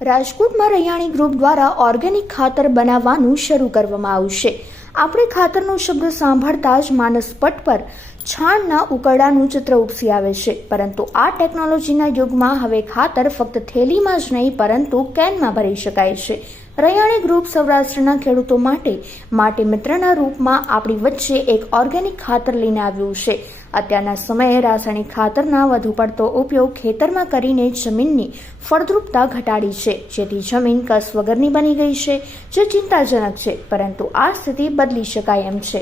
રાજકોટમાં રૈયાણી ગ્રુપ દ્વારા ઓર્ગેનિક ખાતર બનાવવાનું શરૂ કરવામાં આવશે. આપણે ખાતરનો શબ્દ સાંભળતા જ માનસ પટ પર છાણના ઉકરડાનું ચિત્ર ઉપસી આવે છે. પરંતુ આ ટેકનોલોજીના યુગમાં હવે ખાતર ફક્ત થેલીમાં જ નહીં, પરંતુ કેનમાં ભરી શકાય છે. રૈયાણી ગ્રુપ સૌરાષ્ટ્રના ખેડૂતો માટે, માટી મિત્રના રૂપમાં આપણી વચ્ચે એક ઓર્ગેનિક ખાતર લઈને આવ્યું છે. અત્યારના સમયે રાસાયણિક ખાતરના વધુ પડતો ઉપયોગ ખેતરમાં કરીને જમીનની ફળદ્રુપતા ઘટાડી છે. જેથી જમીન કસ વગરની બની ગઈ છે, જે ચિંતાજનક છે, પરંતુ આ સ્થિતિ બદલી શકાય એમ છે.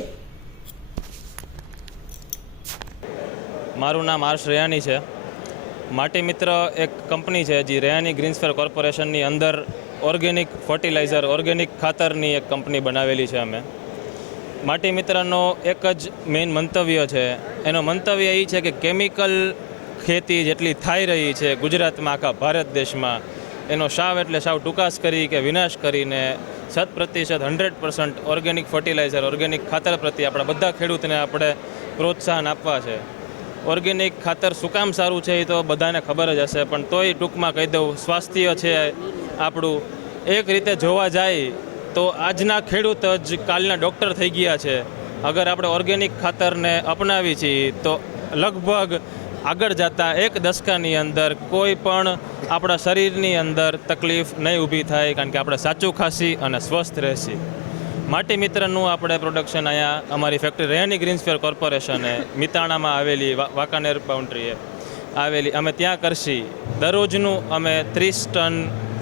મારું નામ આર્ષ રયાની છે. માટી મિત્ર એક કંપની છે જે રેયાની ગ્રીન્સફેર કોર્પોરેશનની અંદર ઓર્ગેનિક ફર્ટિલાઇઝર, ઓર્ગેનિક ખાતરની એક કંપની બનાવેલી છે અમે. માટી મિત્રનો એક જ મેઇન મંતવ્ય છે. એનો મંતવ્ય એ છે કે કેમિકલ ખેતી જેટલી થઈ રહી છે ગુજરાતમાં, આખા ભારત દેશમાં, એનો સાવ એટલે સાવ ટૂંકાસ કરી કે વિનાશ કરીને શત પ્રતિશત hundred percent organic fertiliser, organic ખાતર પ્રત્યે આપણા બધા ખેડૂતને આપણે પ્રોત્સાહન આપવા છે. ઓર્ગેનિક ખાતર શું કામ સારું છે એ તો બધાને ખબર જ હશે, પણ તોય ટૂંકમાં કહી દઉં, સ્વાસ્થ્ય છે આપણું એક રીતે જોવા જાય તો આજના ખેડૂત જ કાલના ડૉક્ટર થઈ ગયા છે. અગર આપણે ઓર્ગેનિક ખાતરને અપનાવી છીએ તો લગભગ આગળ જતાં એક દશકાની અંદર કોઈ પણ આપણા શરીરની અંદર તકલીફ નહીં ઊભી થાય, કારણ કે આપણે સાચું ખાસી અને સ્વસ્થ રહેશી. માટી મિત્રનું આપણે પ્રોડક્શન અહીંયા અમારી ફેક્ટરી રેની ગ્રીન્સફેર કોર્પોરેશને મિતાણામાં આવેલી વાંકાનેર બાઉન્ડ્રીએ આવેલી. અમે ત્યાં કરશી. દરરોજનું અમે ત્રીસ ટન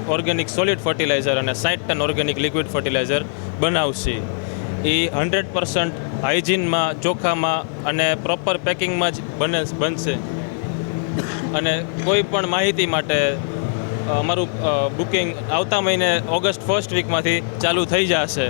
ઓર્ગેનિક સોલિડ ફર્ટિલાઇઝર અને સાઠ ટન ઓર્ગેનિક લિક્વિડ ફર્ટિલાઇઝર બનાવશી. એ હંડ્રેડ પર્સન્ટ હાઇજીનમાં, ચોખામાં અને પ્રોપર પેકિંગમાં જ બને, બનશે. અને કોઈ પણ માહિતી માટે અમારું બુકિંગ આવતા મહિને ઓગસ્ટ ફર્સ્ટ વીકમાંથી ચાલુ થઈ જશે.